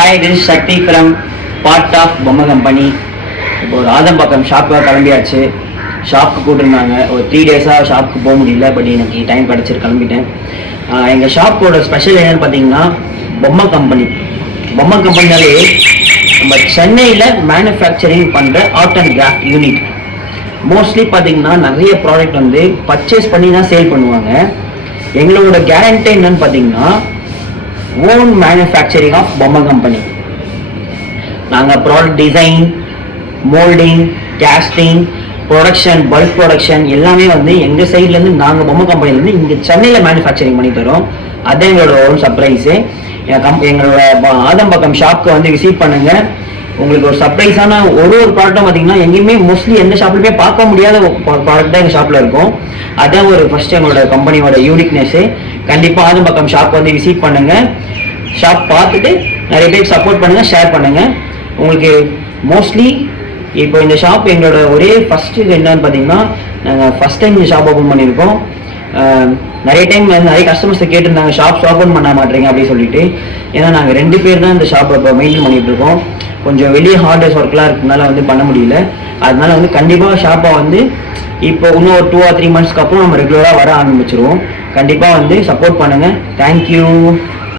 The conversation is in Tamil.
Hi, this is Shakti from part of பொம்மை கம்பெனி. இப்போ ஒரு ஆதம்பாக்கம் ஷாப்புக்காக கிளம்பியாச்சு. ஷாப்புக்கு கூட்டிருந்தாங்க. ஒரு 3 டேஸாக ஷாப்புக்கு போக முடியல, பட் எனக்கு டைம் கிடச்சிட்டு கிளம்பிட்டேன். எங்கள் ஷாப்போட ஸ்பெஷல் என்னென்னு பார்த்தீங்கன்னா பொம்மை கம்பெனி. பொம்மை கம்பெனினாலே நம்ம சென்னையில் மேனுஃபேக்சரிங் பண்ணுற art and craft unit. Mostly பார்த்தீங்கன்னா நிறைய ப்ராடக்ட் வந்து பர்ச்சேஸ் பண்ணி தான் சேல் பண்ணுவாங்க. எங்களோட கேரண்டி என்னன்னு பார்த்தீங்கன்னா ஓன் மேனுஃபேக்சரிங் ஆஃப் பொம்மை கம்பெனி. நாங்கள் product design, moulding, casting, production, bulk production எல்லாமே வந்து எங்கள் சைட்லேருந்து நாங்கள் பொம்மை கம்பெனிலேருந்து இங்கே சென்னையில் மேனுஃபேக்சரிங் பண்ணி தரோம். அதுதான் எங்களோட ஓன் சர்ப்ரைஸு. எங்களோட ஆதம்பாக்கம் ஷாப்புக்கு வந்து விசிட் பண்ணுங்கள். உங்களுக்கு ஒரு சர்ப்ரைஸான ஒரு ப்ராடக்ட்டும் பார்த்தீங்கன்னா எங்கேயுமே மோஸ்ட்லி எந்த ஷாப்லையுமே பார்க்க முடியாத ப்ராடக்ட் தான் எங்கள் ஷாப்பில் இருக்கும். அதான் ஒரு ஃபர்ஸ்ட் எங்களோட கம்பெனியோட யூனிக்னஸ்ஸு. கண்டிப்பாக ஆதம்பாக்கம் ஷாப் வந்து விசிட் பண்ணுங்கள். ஷாப் பார்த்துட்டு நிறைய பேருக்கு சப்போர்ட் பண்ணுங்கள், ஷேர் பண்ணுங்கள். உங்களுக்கு மோஸ்ட்லி இப்போ இந்த ஷாப் எங்களோட ஒரே ஃபஸ்ட்டு இது என்னன்னு பார்த்தீங்கன்னா நாங்கள் ஃபஸ்ட் டைம் இந்த ஷாப் ஓப்பன் பண்ணியிருக்கோம். நிறைய டைம் நிறைய கஸ்டமர்ஸை கேட்டிருந்தாங்க ஷாப் ஓப்பன் பண்ண மாட்டேறீங்க அப்படின்னு சொல்லிட்டு. ஏன்னா நாங்கள் 2 பேர் தான் இந்த ஷாப்பை இப்போ மெயின்டைன் பண்ணிகிட்டு இருக்கோம். கொஞ்சம் வெளியே ஹார்ட்வேர்ஸ் ஒர்க்லாம் இருக்கிறதுனால வந்து பண்ண முடியல. அதனால வந்து கண்டிப்பாக ஷாப்பை வந்து இப்போ இன்னும் ஒரு 2 or 3 monthsக்கு அப்புறம் நம்ம ரெகுலராக வர ஆரம்பிச்சிருவோம். கண்டிப்பாக வந்து சப்போர்ட் பண்ணுங்கள். தேங்க்யூ.